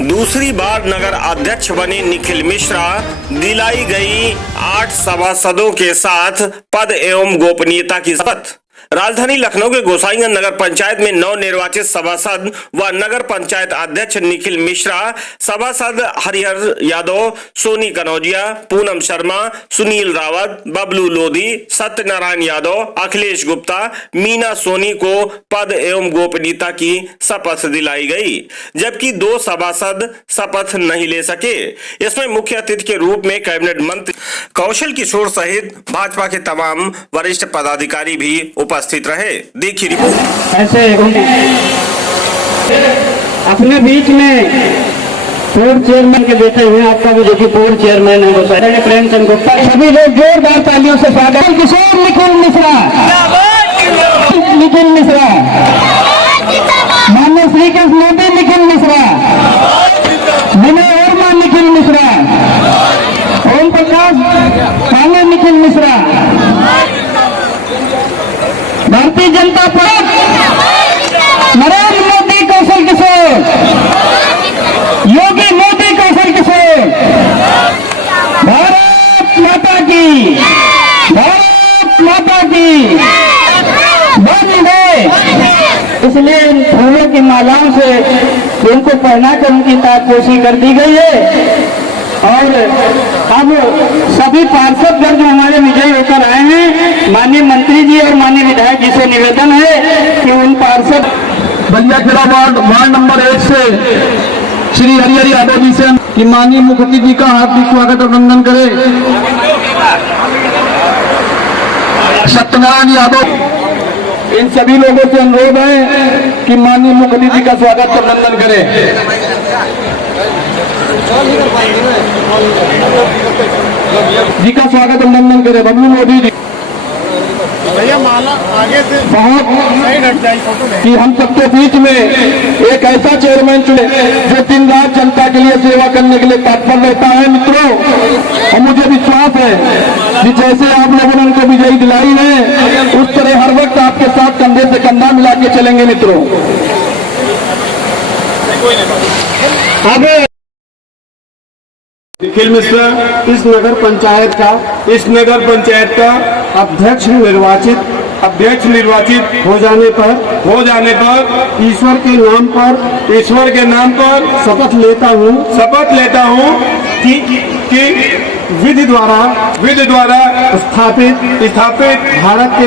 दूसरी बार नगर अध्यक्ष बने निखिल मिश्रा, दिलाई गई 8 सभासदों के साथ पद एवं गोपनीयता की शपथ। राजधानी लखनऊ के गोसाईगंज नगर पंचायत में नवनिर्वाचित सभासद व नगर पंचायत अध्यक्ष निखिल मिश्रा, सभासद हरिहर यादव, सोनी कनौजिया, पूनम शर्मा, सुनील रावत, बबलू लोधी, सत्यनारायण यादव, अखिलेश गुप्ता, मीना सोनी को पद एवं गोपनीयता की शपथ दिलाई गई, जबकि 2 सभासद शपथ नहीं ले सके। इसमें मुख्य अतिथि के रूप में कैबिनेट मंत्री कौशल किशोर सहित भाजपा के तमाम वरिष्ठ पदाधिकारी भी उपस्थित रहे। देखिए रिपोर्ट। ऐसे अपने बीच में बोर्ड चेयरमैन के बैठे हुए आपका भी देखिए बोर्ड चेयरमैन है गोसाईगंज प्रेमचंद गुप्ता, सभी लोग जोरदार तालियों से स्वागत। किशोर निखिल मिश्रा, निखिल मिश्रा, माननीय श्री कृष्ण मोदी निखिल मिश्रा, विनय वर्मा निखिल मिश्रा, ओम प्रकाश पांडे निखिल मिश्रा, भारतीय जनता पार्टी नरेंद्र मोदी कौशल किशोर, योगी मोदी कौशल किशोर, भारत माता की, भारत माता की वंदे। इसलिए इन फूलों की मालाओं से उनको पहनाकर उनकी ताजपोशी कर दी गई है। और अब सभी पार्षदगण जो हमारे विजयी होकर आए हैं, माननीय मंत्री जी और माननीय विधायक जी से निवेदन है कि उन पार्षद बलियाखेड़ा वार्ड नंबर 1 से श्री हरिहर यादव जी से कि माननीय मुख्यमंत्री जी का हार्दिक स्वागत और अभिनंदन करें। सत्यनारायण यादव, इन सभी लोगों से अनुरोध है कि माननीय मुख्यमंत्री जी का स्वागत और अभिनंदन करें। जी का स्वागत अभिनंदन करें। बबलू मोदी जी, भैया माला आगे से बहुत साइड हट जाए फोटो में कि हम सबके बीच में एक ऐसा चेयरमैन चुने जो दिन रात जनता के लिए सेवा करने के लिए तत्पर रहता है। मित्रों, और मुझे विश्वास है कि जैसे आप लोगों ने उनको विजयी दिलाई है, उस तरह हर वक्त आपके साथ कंधे से कंधा मिला के चलेंगे। मित्रों, अब निखिल मिश्रा इस नगर पंचायत का अध्यक्ष निर्वाचित हो जाने पर ईश्वर के नाम पर शपथ लेता हूँ कि विधि द्वारा स्थापित भारत के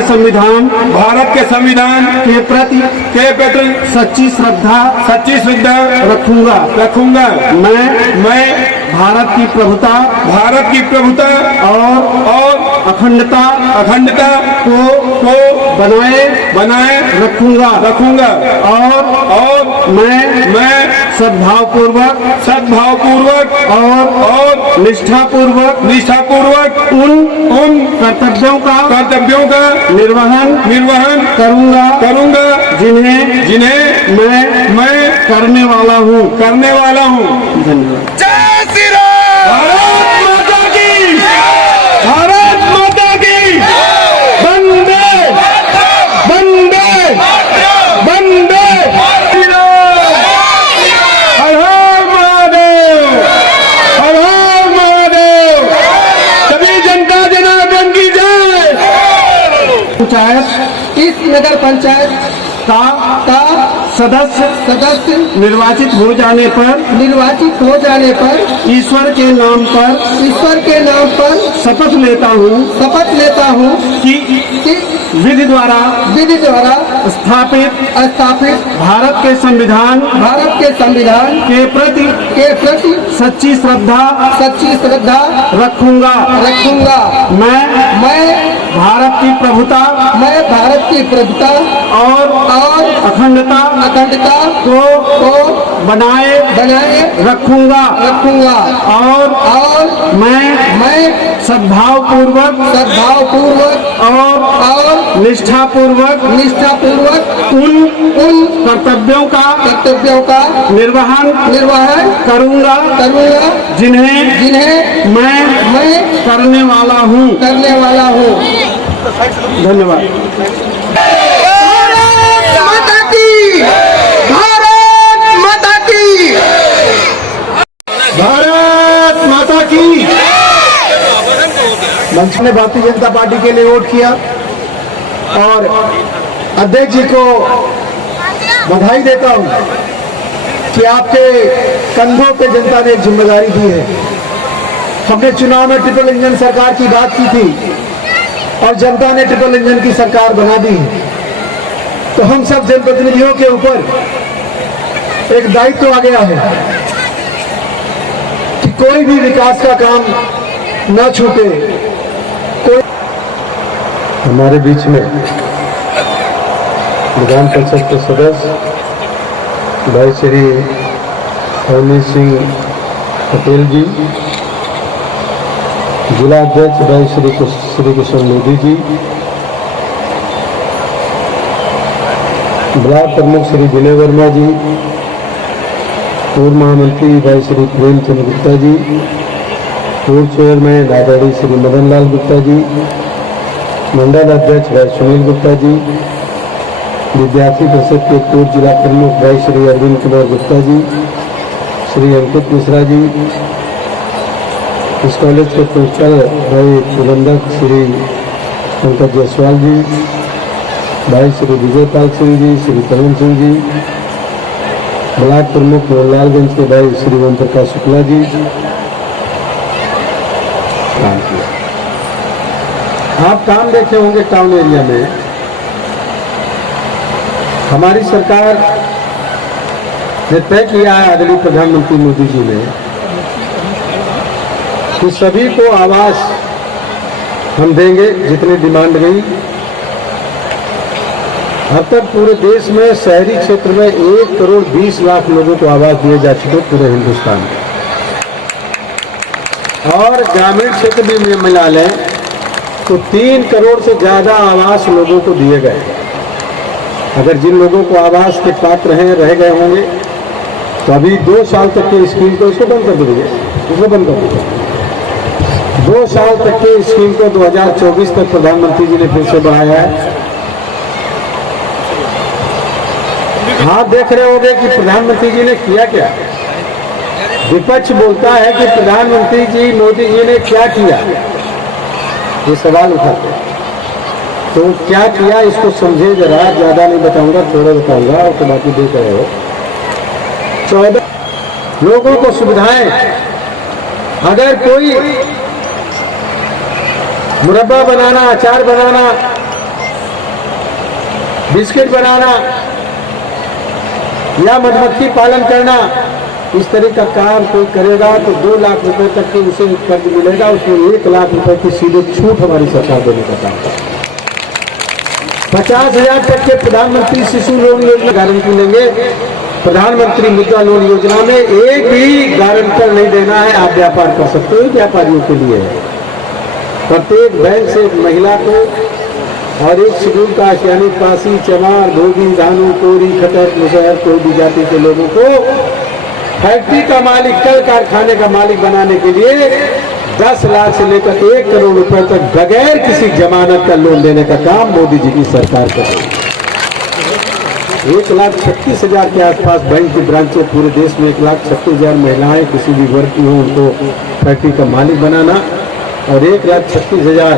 संविधान के प्रति सच्ची श्रद्धा रखूंगा। मैं भारत की प्रभुता और अखंडता को बनाए रखूंगा और मैं सद्भावपूर्वक और निष्ठापूर्वक उन कर्तव्यों का निर्वहन करूंगा जिन्हें मैं करने वाला हूँ। धन्यवाद। भारत माता की वंदे वंदे। हर हर महादेव। सभी जनता जनार्दन की जय। पंचायत, इस नगर पंचायत का सदस्य निर्वाचित हो जाने पर ईश्वर के नाम पर शपथ लेता हूँ कि विधि द्वारा स्थापित भारत के संविधान के प्रति सच्ची श्रद्धा रखूंगा। मैं भारत की प्रभुता और अखंडता को बनाए रखूंगा और मैं सद्भावपूर्वक और निष्ठापूर्वक उन कर्तव्यों का निर्वहन करूंगा जिन्हें मैं करने वाला हूँ। धन्यवाद। भारत माता की मंच ने भारतीय जनता पार्टी के लिए वोट किया और अध्यक्ष जी को बधाई देता हूं कि आपके कंधों पे जनता ने एक जिम्मेदारी दी है। हमने चुनाव में ट्रिपल इंजन सरकार की बात की थी और जनता ने ट्रिपल इंजन की सरकार बना दी है। तो हम सब जनप्रतिनिधियों के ऊपर एक दायित्व आ गया है कि कोई भी विकास का काम न छूटे। कोई हमारे बीच में विधान परिषद के सदस्य भाई श्री अवनीश सिंह पटेल जी, जिला अध्यक्ष भाई श्री किशन मोदी जी, ब्लॉक प्रमुख श्री विनय वर्मा जी, पूर्व महामंत्री भाई श्री प्रेमचंद गुप्ता जी, पूर्व चेयरमैन आदरणीय श्री मदन लाल गुप्ता जी, मंडल अध्यक्ष भाई सुनील गुप्ता जी, विद्यार्थी परिषद के पूर्व जिला प्रमुख भाई श्री अरविंद कुमार गुप्ता जी, श्री अंकित मिश्रा जी, इस कॉलेज के प्रिंसिपल भाई प्रबंधक श्री पंकज जायसवाल जी, भाई श्री विजयपाल सिंह जी, श्री तरुण सिंह जी, ब्लॉक प्रमुख मोहनलालगंज के भाई श्री ओम प्रकाश शुक्ला जी। आप काम देखे होंगे टाउन एरिया में हमारी सरकार ने तय किया है, आदरणीय प्रधानमंत्री मोदी जी ने, कि सभी को आवास हम देंगे जितनी डिमांड गई। अब तक पूरे देश में शहरी क्षेत्र में 1 करोड़ 20 लाख लोगों को आवास दिए जा चुके पूरे हिंदुस्तान में, और ग्रामीण क्षेत्र भी मिला लें तो 3 करोड़ से ज्यादा आवास लोगों को दिए गए। अगर जिन लोगों को आवास के पात्र हैं रह गए होंगे तो अभी 2 साल तक के स्कीम को इसको बंद कर दीजिए, इसको बंद कर दीजिए। 2 साल तक के स्कीम को 2024 तक प्रधानमंत्री जी ने फिर से बढ़ाया है। आप देख रहे होंगे कि प्रधानमंत्री जी ने किया क्या। विपक्ष बोलता है कि प्रधानमंत्री जी मोदी जी ने क्या किया, ये सवाल उठाते हैं। तो क्या किया इसको समझे जरा, ज्यादा नहीं बताऊंगा, थोड़ा बताऊंगा और तो बाकी देख रहे हो। 14 लोगों को सुविधाएं, अगर कोई मुरब्बा बनाना, अचार बनाना, बिस्किट बनाना या मधुमक्खी पालन करना, इस तरह का काम कोई करेगा तो 2 लाख रुपए तक के उसे कर्ज मिलेगा। उसमें 1 लाख रुपए की सीधे छूट हमारी सरकार देने का काम है। 50,000 तक के प्रधानमंत्री शिशु लोन योजना गारंटी लेंगे। प्रधानमंत्री मुद्रा लोन योजना में एक भी गारंटर नहीं देना है, आप व्यापार कर सकते हो, व्यापारियों के लिए है। प्रत्येक बैंक से एक महिला को और एक शेड्यूल कास्ट यानी पासी, चमार, धोबी, धानु, कोरी, खटर, मुसहर, कोई भी जाति के लोगों को फैक्ट्री का मालिक, कल कारखाने का मालिक बनाने के लिए 10 लाख से लेकर 1 करोड़ रुपए तक बगैर किसी जमानत का लोन देने का काम मोदी जी की सरकार कर रही है। 1,36,000 के आसपास बैंक की ब्रांचें पूरे देश में, 1,36,000 महिलाएं किसी भी वर्ग की हो उनको फैक्ट्री का मालिक बनाना, और 1,36,000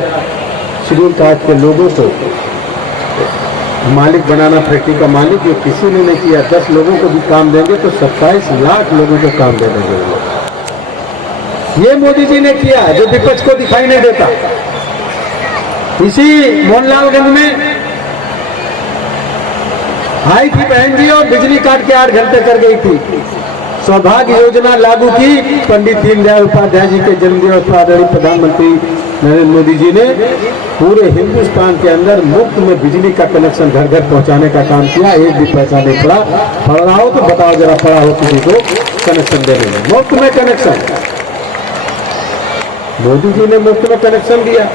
शेड्यूल कास्ट के लोगों को मालिक बनाना, फैक्ट्री का मालिक। जो किसी ने नहीं किया, 10 लोगों को भी काम देंगे तो 27 लाख लोगों को काम दे देंगे। ये मोदी जी ने किया जो विपक्ष को दिखाई नहीं देता। इसी मोहनलालगंज में आई थी बहन जी और बिजली काट के 8 घंटे कर गई थी। सौभाग्य योजना लागू की पंडित दीनदयाल उपाध्याय जी के जन्मदिवस पर आदरणीय प्रधानमंत्री नरेंद्र मोदी जी ने पूरे हिंदुस्तान के अंदर मुफ्त में बिजली का कनेक्शन घर घर पहुंचाने का काम किया। एक भी पैसा नहीं पड़ा। पड़ रहा हो तो बताओ जरा, पड़ा हो किसी को कनेक्शन देने में, मुफ्त में कनेक्शन। मोदी जी ने मुफ्त में कनेक्शन दिया।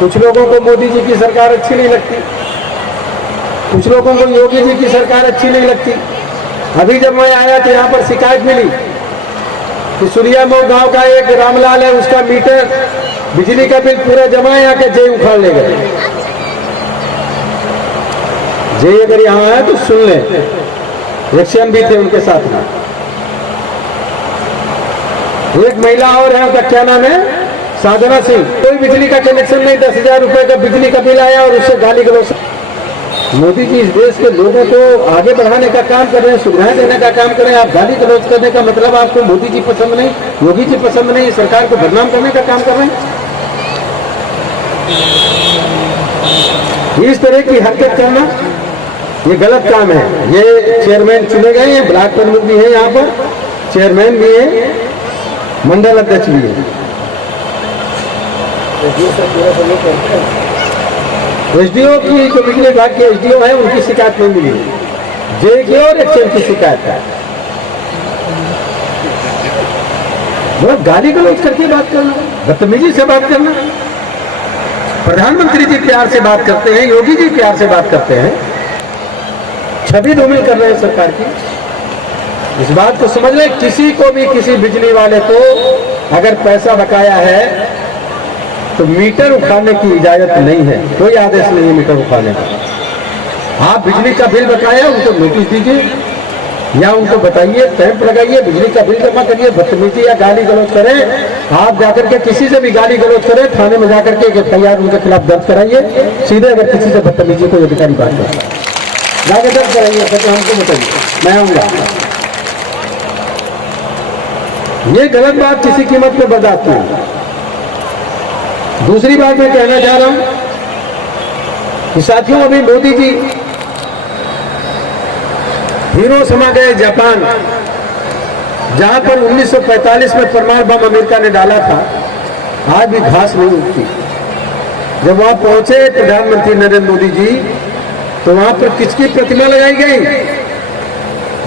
कुछ लोगों को मोदी जी की सरकार अच्छी नहीं लगती, कुछ लोगों को योगी जी की सरकार अच्छी नहीं लगती। अभी जब मैं आया तो यहाँ पर शिकायत मिली कि सूर्यामऊ गांव का एक रामलाल है, उसका मीटर बिजली का बिल पूरा जमा है, यहाँ के जय उखाड़ ले गए। जय अगर यहाँ आए तो सुन ले, एक्शन भी थे उनके साथ में। एक महिला और है, उनका क्या नाम है, साधना सिंह, कोई बिजली का कनेक्शन नहीं, 10,000 रुपए का बिजली का बिल आया और उससे गाली गलौज। मोदी जी इस देश के लोगों को आगे बढ़ाने का काम कर रहे हैं, सुविधाएं देने का काम कर रहे हैं। आप गाली गलौज करने का मतलब आपको मोदी जी पसंद नहीं, योगी जी पसंद नहीं, सरकार को बदनाम करने का काम कर रहे हैं। इस तरह की हरकत करना ये गलत काम है। ये चेयरमैन चुने गए हैं, ब्लॉक प्रमुख भी है, यहाँ पर चेयरमैन भी है, मंडल अध्यक्ष भी है। एसडीओ की जो बिजली विभाग के एसडीओ है उनकी शिकायत नहीं मिली, जेके और एक्सएम की शिकायत है। बहुत गाली गलौज करके बात करना, बदतमीजी से बात करना। प्रधानमंत्री जी प्यार से बात करते हैं, योगी जी प्यार से बात करते हैं, छवि धूमिल कर रहे हैं सरकार की। इस बात को समझ लें, किसी को भी किसी बिजली वाले को अगर पैसा बकाया है तो मीटर उठाने की इजाजत नहीं है, कोई आदेश नहीं है मीटर उठाने का। आप बिजली का बिल बकाया उनको नोटिस दीजिए या उनको बताइए, स्टैंप लगाइए, बिजली का बिल जमा करिए। बदतमीजी या गाली गलौज करें, आप जाकर के किसी से भी गाली गलौज करें, थाने में जाकर के FIR उनके खिलाफ दर्ज कराइए। सीधे अगर किसी से बदतमीजी कोई अधिकारी बात करता है जाकर दर्ज कराइए, तो हमको बताइए, मैं आऊंगा। ये गलत बात किसी कीमत पे बर्दाश्त नहीं। दूसरी बात मैं कहना चाह रहा हूं कि साथियों, अभी मोदी जी हिरोशिमा गए जापान, जहां पर 1945 में परमाणु बम अमेरिका ने डाला था, आज भी घास नहीं उगती। जब वहां पहुंचे प्रधानमंत्री नरेंद्र मोदी जी, तो वहां पर किसकी प्रतिमा लगाई गई?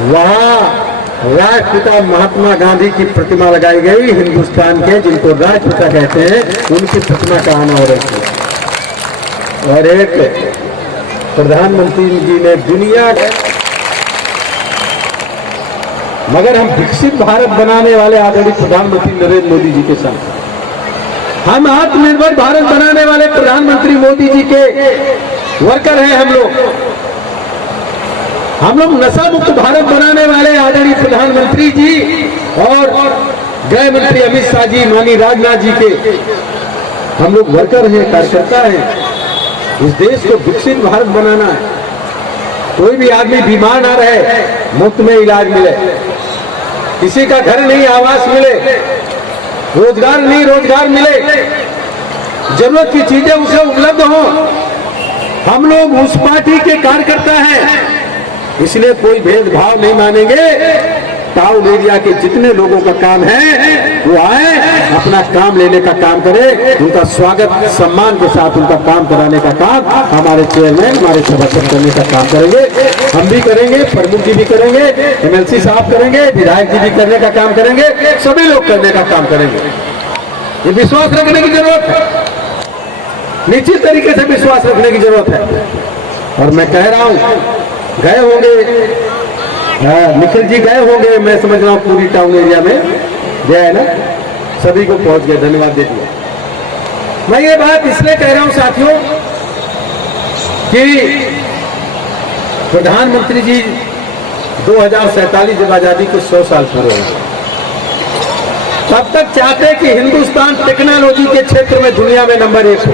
वहां राष्ट्रपिता महात्मा गांधी की प्रतिमा लगाई गई। हिंदुस्तान के जिनको राष्ट्रपिता कहते हैं उनकी प्रतिमा का अनावरण किया। और एक प्रधानमंत्री जी ने दुनिया, मगर हम विकसित भारत बनाने वाले आदरणीय प्रधानमंत्री नरेंद्र मोदी जी के साथ, हम आत्मनिर्भर भारत बनाने वाले प्रधानमंत्री मोदी जी के वर्कर हैं। हम लोग नशा मुक्त भारत बनाने वाले आदरणीय प्रधानमंत्री जी और गृह मंत्री अमित शाह जी, माननीय राजनाथ जी के हम लोग वर्कर हैं, कार्यकर्ता हैं। इस देश को विकसित भारत बनाना है। कोई भी आदमी बीमार ना रहे, मुफ्त में इलाज मिले, किसी का घर नहीं आवास मिले, रोजगार नहीं रोजगार मिले, जरूरत की चीजें उसे उपलब्ध हो। हम लोग उस पार्टी के कार्यकर्ता हैं, इसलिए कोई भेदभाव नहीं मानेंगे। टाउन एरिया के जितने लोगों का काम है वो आए, अपना काम लेने का काम करें, उनका स्वागत सम्मान के साथ उनका काम कराने का काम हमारे चेयरमैन, हमारे सभासद करने का काम करेंगे। हम भी करेंगे, प्रमुख जी भी करेंगे, MLC साहब करेंगे, विधायक जी भी करने का काम करेंगे, सभी लोग करने का काम करेंगे। ये विश्वास रखने की जरूरत है, निश्चित तरीके से विश्वास रखने की जरूरत है। और मैं कह रहा हूं, गए होंगे निखिल जी, गए होंगे, मैं समझ रहा हूँ पूरी टाउन एरिया में गया है ना, सभी को पहुंच गया, धन्यवाद दे दिया। मैं ये बात इसलिए कह रहा हूं साथियों कि प्रधानमंत्री जी 2047 जब आजादी के 100 साल पूरे हुए, तब तक चाहते कि हिंदुस्तान टेक्नोलॉजी के क्षेत्र में दुनिया में नंबर 1 हो,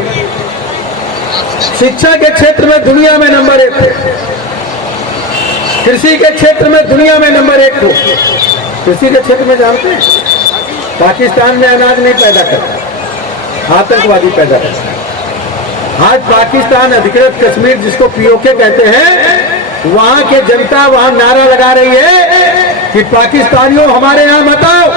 शिक्षा के क्षेत्र में दुनिया में नंबर 1 हो, कृषि के क्षेत्र में दुनिया में नंबर 1 हो। कृषि के क्षेत्र में जानते हैं पाकिस्तान में अनाज नहीं पैदा करता, आतंकवादी पैदा करता है। आज पाकिस्तान अधिकृत कश्मीर, जिसको POK कहते हैं, वहां के जनता वहां नारा लगा रही है कि पाकिस्तानियों हमारे यहाँ मत आओ,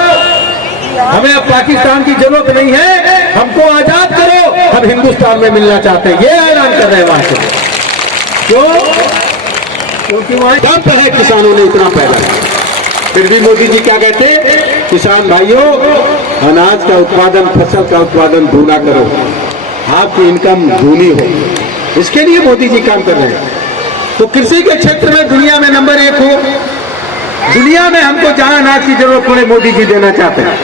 हमें अब पाकिस्तान की जरूरत नहीं है, हमको आजाद करो, हम हिंदुस्तान में मिलना चाहते हैं। ये ऐलान कर रहे हैं वहां से। क्यों? क्योंकि वहां जानता है किसानों ने इतना पैदा, फिर भी मोदी जी क्या कहते हैं? किसान भाइयों, अनाज का उत्पादन, फसल का उत्पादन दूना करो, आपकी इनकम दूनी हो। इसके लिए मोदी जी काम कर रहे हैं। तो कृषि के क्षेत्र में दुनिया में नंबर 1 हो, दुनिया में हमको जहां अनाज की जरूरत पड़े मोदी जी देना चाहते हैं।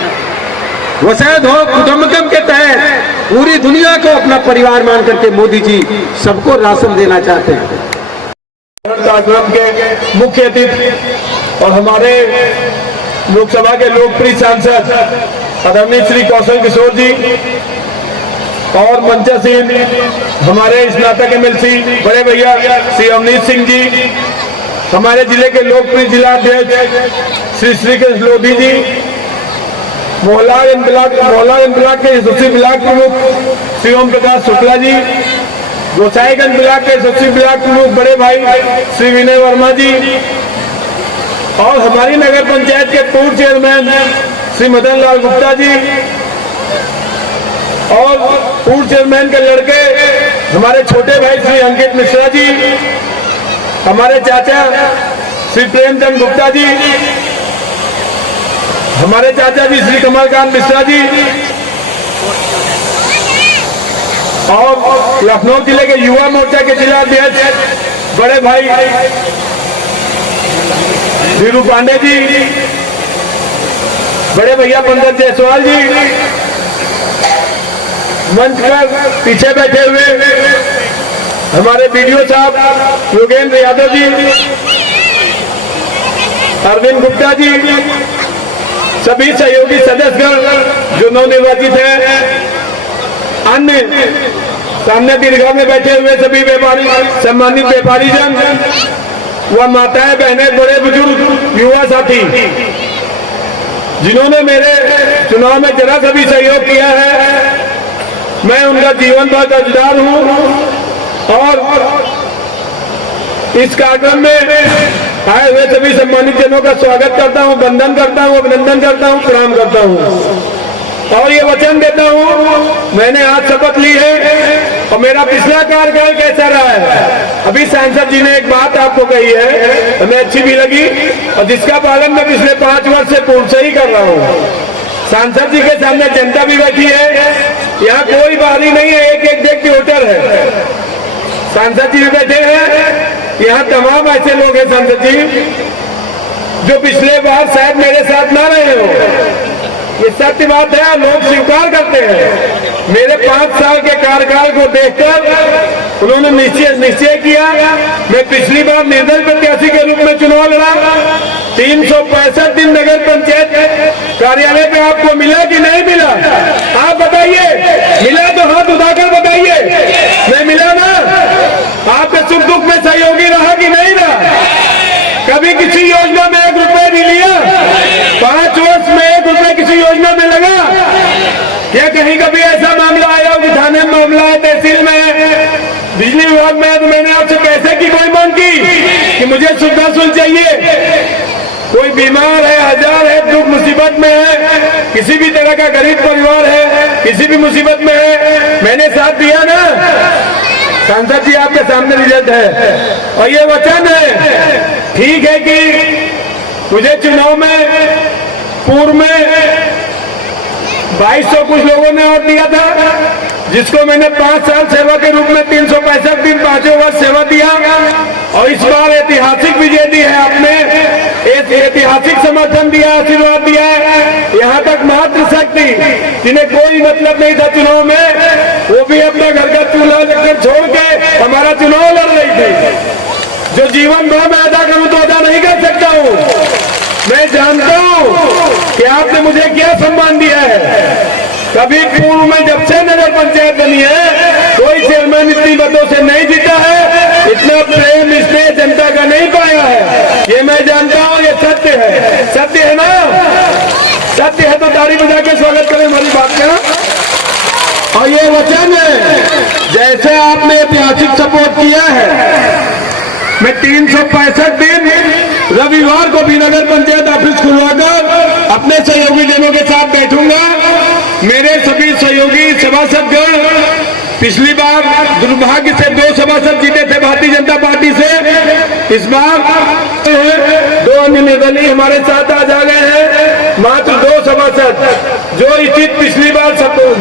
वसैद हो कुटुंबकम के तहत पूरी दुनिया को अपना परिवार मान करके मोदी जी सबको राशन देना चाहते हैं। कार्यक्रम के मुख्य अतिथि और हमारे लोकसभा के लोकप्रिय सांसद आदरणीय श्री कौशल किशोर जी, और मंचासीन हमारे स्नातक एमएलसी बड़े भैया श्री अवनीत सिंह जी, हमारे जिले के लोकप्रिय जिला अध्यक्ष श्री श्रीकृष्ण लोधी जी, मोहलागंज ब्लॉक के यशस्वी ब्लॉक प्रमुख श्री ओम प्रकाश शुक्ला जी, गोसाईगंज ब्लॉक के यशस्वी ब्लॉक प्रमुख बड़े भाई श्री विनय वर्मा जी, और हमारी नगर पंचायत के पूर्व चेयरमैन श्री मदन लाल गुप्ता जी, और पूर्व चेयरमैन के लड़के हमारे छोटे भाई श्री अंकित मिश्रा जी, हमारे चाचा श्री प्रेमचंद गुप्ता जी, हमारे चाचा जी श्री कमलकांत मिश्रा जी, और लखनऊ जिले के युवा मोर्चा के जिला अध्यक्ष बड़े भाई वीरू पांडे जी, बड़े भैया पंकज जायसवाल जी, मंच पर पीछे बैठे हुए हमारे बीडीओ साहब योगेंद्र यादव जी, अरविंद गुप्ता जी, सभी सहयोगी सदस्यगण जो नवनिर्वाचित हैं, अन्य सामने दीर्घा में बैठे हुए सभी व्यापारी, सम्मानित व्यापारी जन व माताएं, बहनें, बड़े बुजुर्ग, युवा साथी जिन्होंने मेरे चुनाव में जरा सा भी सहयोग किया है, मैं उनका जीवन भर कर्जदार हूं। और इस कार्यक्रम में आए हुए सभी सम्मानित जनों का स्वागत करता हूं, वंदन करता हूं, अभिनंदन करता हूं, प्रणाम करता हूं और ये वचन देता हूं, मैंने आज शपथ ली है और मेरा पिछला कार्यकाल कैसा रहा है। अभी सांसद जी ने एक बात आपको कही है, हमें अच्छी भी लगी और जिसका पालन मैं पिछले 5 वर्ष से पूर्ण से ही कर रहा हूं। सांसद जी के सामने जनता भी बैठी है, यहाँ कोई बाहरी नहीं है, एक एक व्यक्ति वोटर है। सांसद जी भी बैठे हैं, यहाँ तमाम ऐसे लोग हैं सांसद जी जो पिछले बार शायद मेरे साथ ना रहे हो, ये सत्य बात है, लोग स्वीकार करते हैं। मेरे 5 साल के कार्यकाल को देखकर उन्होंने निश्चय किया, मैं पिछली बार निर्दल प्रत्याशी के रूप में चुनाव लड़ा, 365 दिन नगर पंचायत कार्यालय पे आपको मिला कि नहीं मिला? आप बताइए, मिला तो हाथ उठाकर बताइए। मैं मिला ना? आपके सुख दुख में सहयोगी रहा कि नहीं रहा? कभी किसी योजना में 1 रुपए भी लिया? 5 वर्ष में 1 रुपए किसी योजना में लगा? क्या कहीं कभी ऐसा मामला आया कि थाने में मामला है, तहसील में है, बिजली विभाग में है, तो मैंने आपसे पैसे की कोई मांग की कि मुझे सुविधा शुल्क चाहिए? कोई बीमार है, हजार है, दुख मुसीबत में है, किसी भी तरह का गरीब परिवार है, किसी भी मुसीबत में है, मैंने साथ दिया ना? सांसद जी आपके सामने रिजल्ट है और ये वचन है। ठीक है कि मुझे चुनाव में पूर्व में 2200 कुछ लोगों ने वोट दिया था, जिसको मैंने 5 साल सेवा के रूप में 365 दिन 5 वर्ष सेवा दिया और इस बार ऐतिहासिक विजय दी है। आपने ऐतिहासिक समर्थन दिया, आशीर्वाद दिया है। यहाँ तक मातृशक्ति जिन्हें कोई मतलब नहीं था चुनाव में, वो भी अपना घर का चूल्हा जलकर छोड़ के हमारा चुनाव लड़ रही थी। जो जीवन भर मैं अदा करूं तो अदा नहीं कर सकता हूं। मैं जानता हूं कि आपने मुझे क्या सम्मान दिया है। कभी पूर्व में जब से नगर पंचायत बनी है, कोई चेयरमैन इतनी मतों से नहीं जीता है, इतना प्रेम स्नेह जनता का नहीं पाया है। ये मैं जानता हूँ, ये सत्य है। सत्य है ना? सत्य है तो ताली बजा के स्वागत करें हमारी बात का। और ये वचन है, जैसे आपने ऐतिहासिक सपोर्ट किया है, मैं 365 दिन रविवार को भी नगर पंचायत ऑफिस खुलवाकर अपने सहयोगी जनों के साथ बैठूंगा। मेरे सभी सहयोगी सभासदगण पिछली बार दुर्भाग्य से 2 सभासद जीते थे भारतीय जनता पार्टी से। इस बार 2 अन्य निर्दलीय हमारे साथ आज आ गए हैं। मात्र 2 सभासद जो स्थिति पिछली बार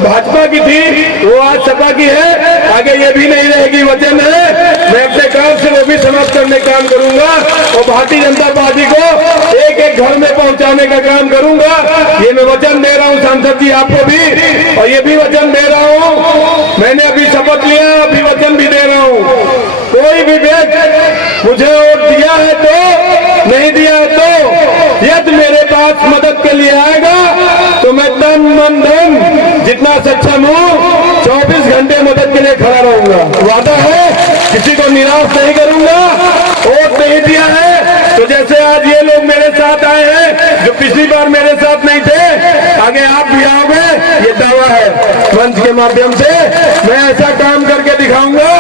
भाजपा की थी, वो आज सपा की है। आगे ये भी नहीं रहेगी, वचन है। मैं अपने काम से वो भी समाप्त करने का काम करूंगा और भारतीय जनता पार्टी को एक एक घर में पहुंचाने का काम करूंगा। ये मैं वचन दे रहा हूं सांसद जी आपको भी, और ये भी वचन दे रहा हूं, मैंने अभी शपथ लिया, अभी वचन भी दे रहा हूं। कोई भी व्यक्ति मुझे वोट दिया है तो नहीं दिया है तो यदि मेरे पास मदद के लिए आएगा तो मैं तन मन धन जितना सक्षम हूँ 24 घंटे मदद के लिए खड़ा रहूंगा। वादा है, किसी को निराश नहीं करूंगा। वोट नहीं दिया है तो जैसे आज ये लोग मेरे साथ आए हैं जो पिछली बार मेरे साथ नहीं थे, आगे आप भी आओगे, ये दावा है मंच के माध्यम से। मैं ऐसा काम करके दिखाऊंगा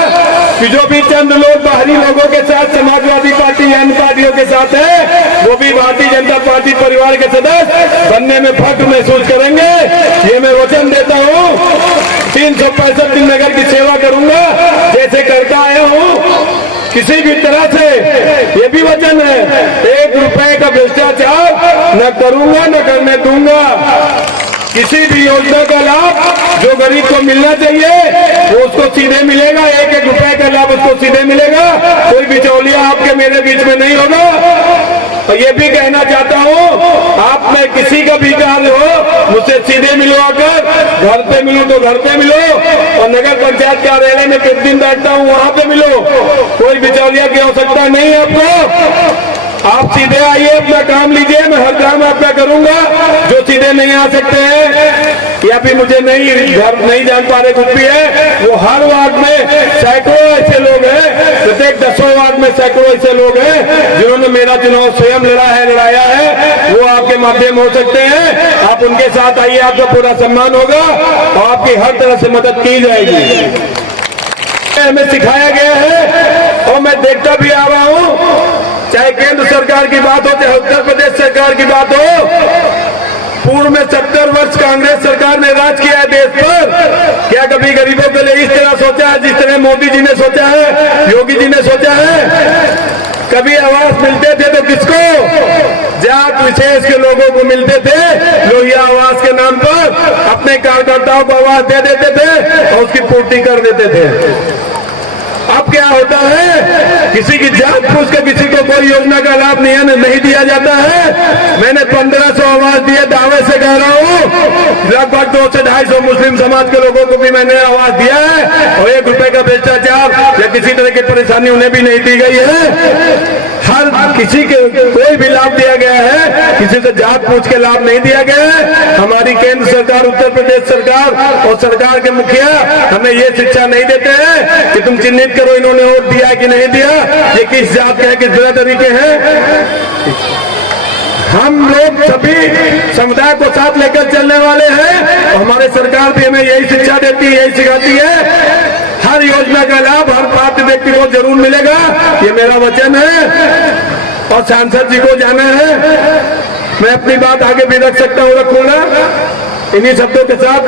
कि जो भी चंद लोग बाहरी लोगों के साथ समाजवादी पार्टी या अन्य पार्टियों के साथ है, वो भी भारतीय जनता पार्टी परिवार के सदस्य बनने में फख्र महसूस करेंगे। ये मैं वचन देता हूँ। 365 दिन नगर की सेवा करूंगा जैसे करता आया हूँ, किसी भी तरह से। ये भी वचन है, 1 रुपए का भ्रष्टाचार न करूंगा न करने दूंगा। किसी भी योजना का लाभ जो गरीब को मिलना चाहिए वो उसको सीधे मिलेगा। 1-1 रुपए का लाभ उसको सीधे मिलेगा। कोई बिचौलिया आपके मेरे बीच में नहीं होगा। और ये भी कहना चाहता हूँ, आप में किसी का भी कार्य हो मुझसे सीधे मिलो, आकर घर पे मिलो तो घर पे मिलो, और नगर पंचायत कार्यालय में किस दिन बैठता हूँ वहां पे मिलो। कोई बिचौलिया की आवश्यकता नहीं है आपको। आप सीधे आइए, अपना काम लीजिए, मैं हर काम आपका करूंगा। जो सीधे नहीं आ सकते हैं या फिर मुझे नहीं जान पा रहे कुछ भी है, वो हर वार्ड में सैकड़ों ऐसे लोग हैं, प्रत्येक 10 वार्ड में सैकड़ों ऐसे लोग हैं जिन्होंने मेरा चुनाव स्वयं लड़ाया है। वो आपके माध्यम हो सकते हैं। आप उनके साथ आइए, आपका पूरा सम्मान होगा और आपकी हर तरह से मदद की जाएगी। हमें सिखाया गया है और मैं देखता भी आ रहा हूँ, चाहे केंद्र सरकार की बात हो चाहे उत्तर प्रदेश सरकार की बात हो, पूर्व में 70 वर्ष कांग्रेस सरकार ने राज किया है देश पर। क्या कभी गरीबों के लिए इस तरह सोचा है जिस तरह मोदी जी ने सोचा है, योगी जी ने सोचा है? कभी आवास मिलते थे तो किसको? जात विशेष के लोगों को मिलते थे। लोहिया आवास के नाम पर अपने कार्यकर्ताओं को आवास दे देते थे और उसकी पूर्ति कर देते थे। अब क्या होता है, किसी की जात पूछ के किसी को कोई योजना का लाभ नहीं दिया जाता है। मैंने 1500 आवास दिए, दावे से कह रहा हूँ। लगभग 200 से 250 मुस्लिम समाज के लोगों को भी मैंने आवास दिया है और 1 रुपए का भ्रष्टाचार या किसी तरह की परेशानी उन्हें भी नहीं दी गई है। हर किसी के कोई भी लाभ दिया गया है, किसी से जात पूछ के लाभ नहीं दिया गया है। हमारी केंद्र सरकार, उत्तर प्रदेश सरकार और सरकार के मुखिया हमें ये शिक्षा नहीं देते हैं कि तुम चिन्हित करो इन्होंने वोट दिया कि नहीं दिया, ये किस जात के हैं, किस बिरादरी के हैं। हम लोग सभी समुदाय को साथ लेकर चलने वाले हैं और हमारे सरकार भी हमें यही शिक्षा देती है, यही सिखाती है। हर योजना का लाभ हर पात्र व्यक्ति को जरूर मिलेगा, ये मेरा वचन है। और सांसद जी को जाना है, मैं अपनी बात आगे भी रख सकता हूँ, रखूंगा। इन्हीं शब्दों के साथ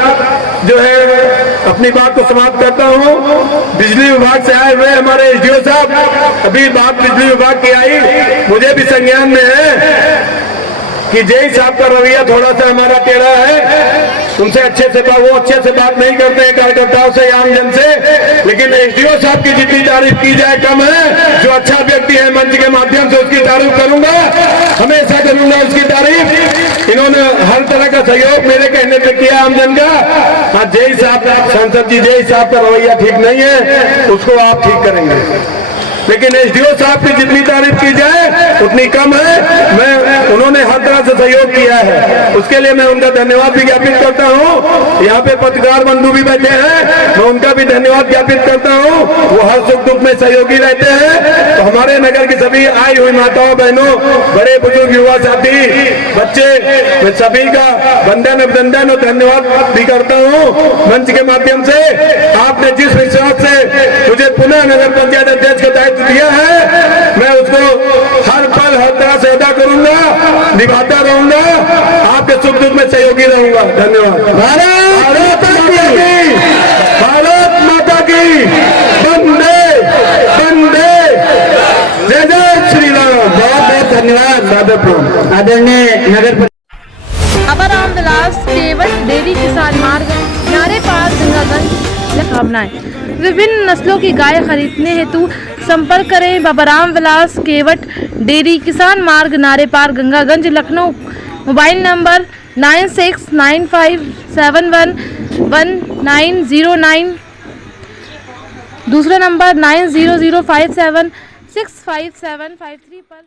जो है अपनी बात को समाप्त करता हूँ। बिजली विभाग से आए हुए हमारे एसडीओ साहब, अभी बात बिजली विभाग की आई, मुझे भी संज्ञान में है कि जेई साहब का रवैया थोड़ा सा हमारा टेढ़ा है। उनसे वो अच्छे से बात नहीं करते हैं कार्यकर्ताओं से, आम जन से। लेकिन एसडीओ साहब की जितनी तारीफ की जाए कम है। जो अच्छा व्यक्ति है मंच के माध्यम से उसकी तारीफ करूंगा, हमेशा करूंगा उसकी तारीफ। इन्होंने हर तरह का सहयोग मेरे कहने पे किया आम जन का। हाँ, जेई साहब, सांसद जी, जेई साहब का रवैया ठीक नहीं है, उसको आप ठीक करेंगे। लेकिन एसडीओ साहब की जितनी तारीफ की जाए उतनी कम है। उन्होंने हर तरह से सहयोग किया है, उसके लिए मैं उनका धन्यवाद भी ज्ञापित करता हूँ। यहाँ पे पत्रकार बंधु भी बैठे हैं, मैं उनका भी धन्यवाद ज्ञापित करता हूँ। वो हर सुख दुख में सहयोगी रहते हैं। तो हमारे नगर की सभी आई हुई माताओं बहनों, बड़े बुजुर्ग, युवा साथी, बच्चे, मैं सभी का वंदन अभिनंदन और धन्यवाद भी करता हूँ मंच के माध्यम से। आपने जिस विश्वास से मुझे पुनः नगर पंचायत अध्यक्ष का दायित्व दिया है, मैं उसको हर पल हर तरह से अदा करूंगा, निभाता रहूंगा, आपके सुख दुख में सहयोगी रहूंगा। धन्यवाद। भारत माता की वंदे वंदे, जय जय श्री राम। बहुत बहुत धन्यवाद। आदरणीय नगर बाबा विलास केवट डेयरी किसान मार्ग नारे पार गंगागंज भावनाएं। विभिन्न नस्लों की गाय खरीदने हेतु संपर्क करें बाबा विलास केवट डेयरी किसान मार्ग नारे पार गंगागंज लखनऊ। मोबाइल नंबर 9695711909, दूसरा नंबर 9005765753 पर।